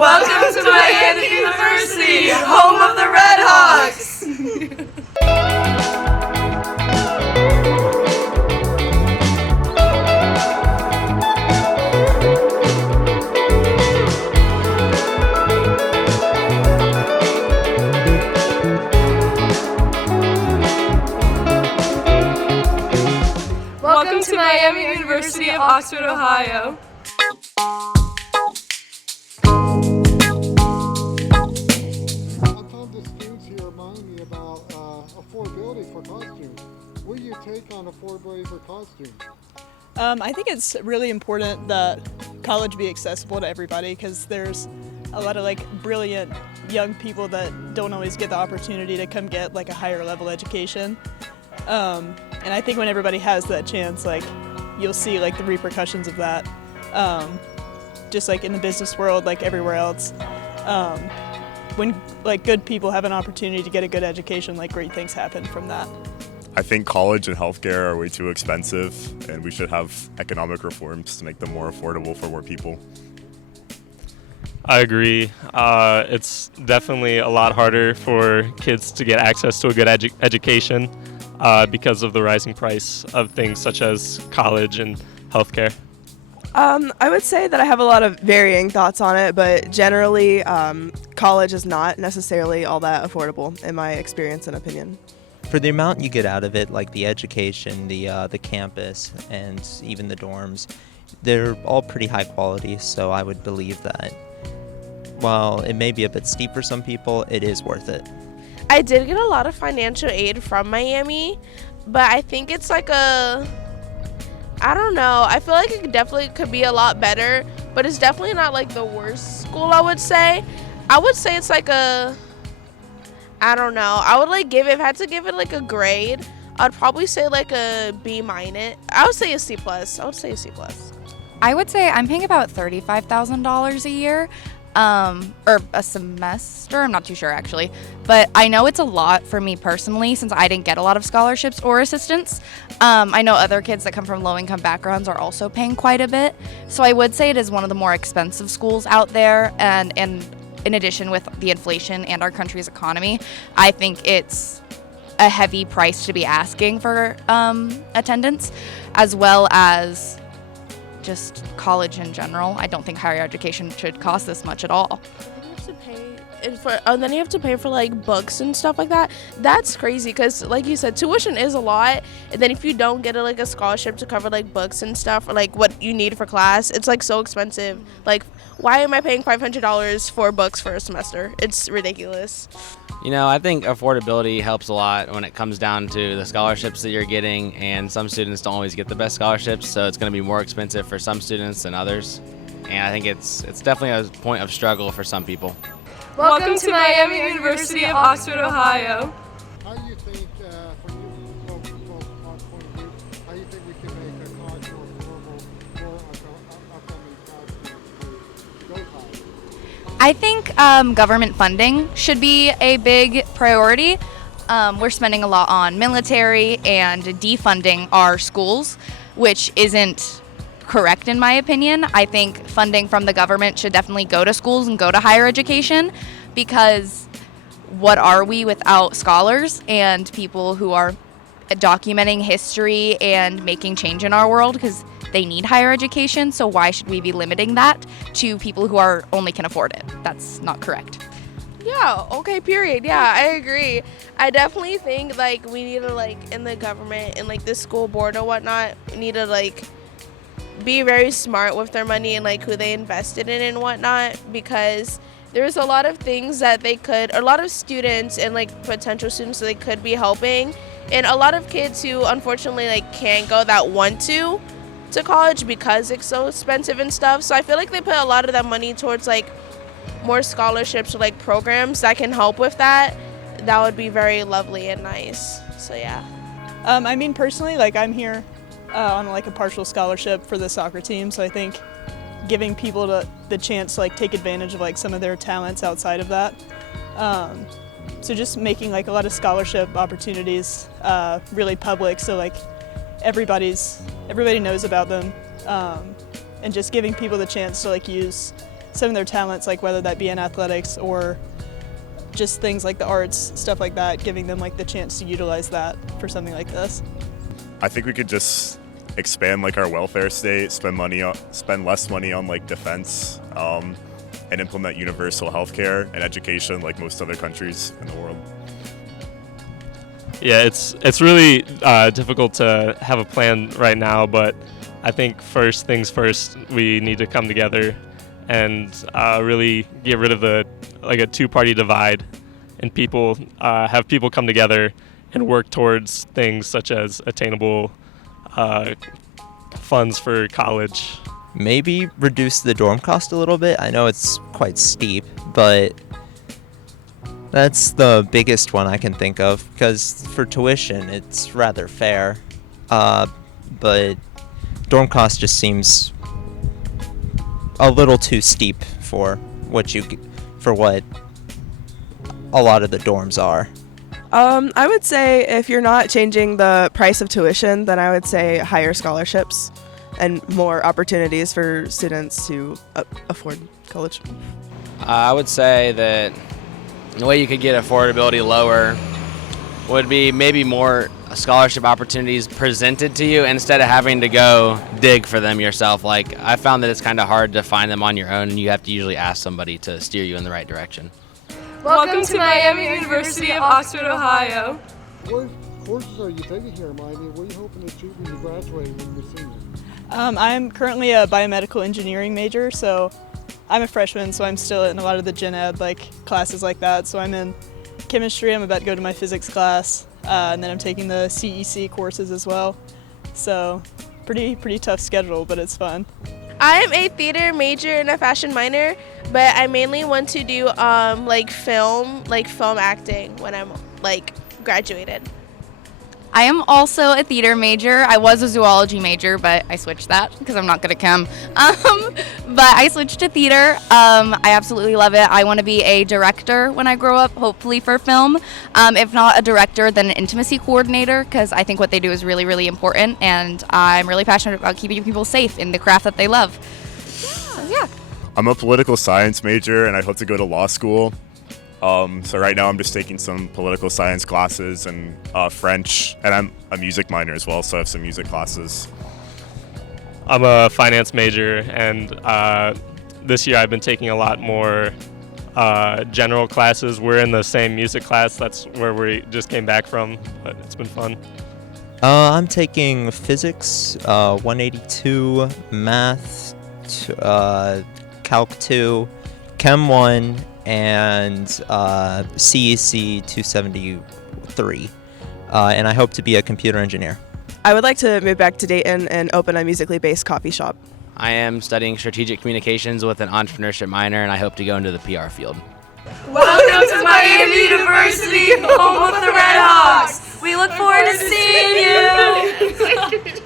Welcome to Miami University, home of the Red Hawks! Welcome to Miami University of Oxford, Ohio. Sometimes the students here remind me about affordability for costumes. What do you take on affordability for costumes? I think it's really important that college be accessible to everybody because there's a lot of brilliant young people that don't always get the opportunity to come get a higher level education. And I think when everybody has that chance, you'll see the repercussions of that. Just in the business world, everywhere else. When good people have an opportunity to get a good education, great things happen from that. I think college and healthcare are way too expensive, and we should have economic reforms to make them more affordable for more people. I agree. It's definitely a lot harder for kids to get access to a good education because of the rising price of things such as college and healthcare. I would say that I have a lot of varying thoughts on it, but generally, college is not necessarily all that affordable in my experience and opinion. For the amount you get out of it, like the education, the campus, and even the dorms, they're all pretty high quality, so I would believe that while it may be a bit steep for some people, it is worth it. I did get a lot of financial aid from Miami, but I think it's I don't know. I feel like it definitely could be a lot better, but it's definitely not the worst school, I would say. I would say it's I don't know. I would give it, if I had to give it a grade, I'd probably say a B minus. I would say a C plus. I would say I'm paying about $35,000 a year. Or a semester, I'm not too sure actually, but I know it's a lot for me personally since I didn't get a lot of scholarships or assistance. I know other kids that come from low-income backgrounds are also paying quite a bit, so I would say it is one of the more expensive schools out there, and in addition with the inflation and our country's economy, I think it's a heavy price to be asking for attendance, as well as just college in general. I don't think higher education should cost this much at all. And then you have to pay for books and stuff like that. That's crazy because like you said, tuition is a lot, and then if you don't get a scholarship to cover books and stuff, or what you need for class, it's so expensive. Why am I paying $500 for books for a semester? It's ridiculous. I think affordability helps a lot when it comes down to the scholarships that you're getting, and some students don't always get the best scholarships, so it's going to be more expensive for some students than others. And I think it's definitely a point of struggle for some people. Welcome to Miami University of Oxford, Ohio. How do you think, from your point of view, how do you think we can make a college more affordable for upcoming college to go to college? I think government funding should be a big priority. We're spending a lot on military and defunding our schools, which isn't correct in my opinion. I think funding from the government should definitely go to schools and go to higher education, because what are we without scholars and people who are documenting history and making change in our world, because they need higher education. So why should we be limiting that to people who only can afford it? That's not correct. Yeah, okay, period. Yeah, I agree. I definitely think we need to in the government and the school board or whatnot, we need to be very smart with their money and who they invested in and whatnot, because there's a lot of things that a lot of students and potential students that they could be helping, and a lot of kids who unfortunately can't go that want to college because it's so expensive and stuff. So I feel they put a lot of that money towards more scholarships or programs that can help with that. That would be very lovely and nice. So yeah. I mean, personally, I'm here on a partial scholarship for the soccer team, so I think giving people the chance to take advantage of some of their talents outside of that. So just making a lot of scholarship opportunities really public, so everybody knows about them, and just giving people the chance to use some of their talents, like whether that be in athletics or just things like the arts, stuff like that, giving them like the chance to utilize that for something like this. I think we could just expand like our welfare state, spend less money on like defense, and implement universal health care and education like most other countries in the world. Yeah, it's really difficult to have a plan right now, but I think first things first, we need to come together and really get rid of a two-party divide, and have people come together and work towards things such as attainable funds for college. Maybe reduce the dorm cost a little bit. I know it's quite steep, but that's the biggest one I can think of, because for tuition it's rather fair, but dorm cost just seems a little too steep for what a lot of the dorms are. I would say if you're not changing the price of tuition, then I would say higher scholarships and more opportunities for students to afford college. I would say that the way you could get affordability lower would be maybe more scholarship opportunities presented to you instead of having to go dig for them yourself. Like, I found that it's kind of hard to find them on your own, and you have to usually ask somebody to steer you in the right direction. Welcome to Miami University of Oxford, Ohio. What courses are you taking here, Miami? What are you hoping to achieve when you graduate when you're senior? I'm currently a biomedical engineering major, so I'm a freshman, so I'm still in a lot of the gen ed classes like that. So I'm in chemistry, I'm about to go to my physics class, and then I'm taking the CEC courses as well. So pretty tough schedule, but it's fun. I'm a theater major and a fashion minor, but I mainly want to do film acting when I'm graduated. I am also a theater major. I was a zoology major, but I switched that because I'm not good at chem. But I switched to theater. I absolutely love it. I want to be a director when I grow up, hopefully for film. If not a director, then an intimacy coordinator, because I think what they do is really, really important, and I'm really passionate about keeping people safe in the craft that they love. So, yeah. I'm a political science major, and I hope to go to law school. So right now I'm just taking some political science classes and French, and I'm a music minor as well, so I have some music classes. I'm a finance major, and this year I've been taking a lot more general classes. We're in the same music class. That's where we just came back from, but it's been fun. I'm taking physics, 182, math, calc 2, chem 1, and CEC 273, and I hope to be a computer engineer. I would like to move back to Dayton and open a musically based coffee shop. I am studying strategic communications with an entrepreneurship minor, and I hope to go into the PR field. Welcome to Miami University, home of the Red Hawks. We look forward to seeing you.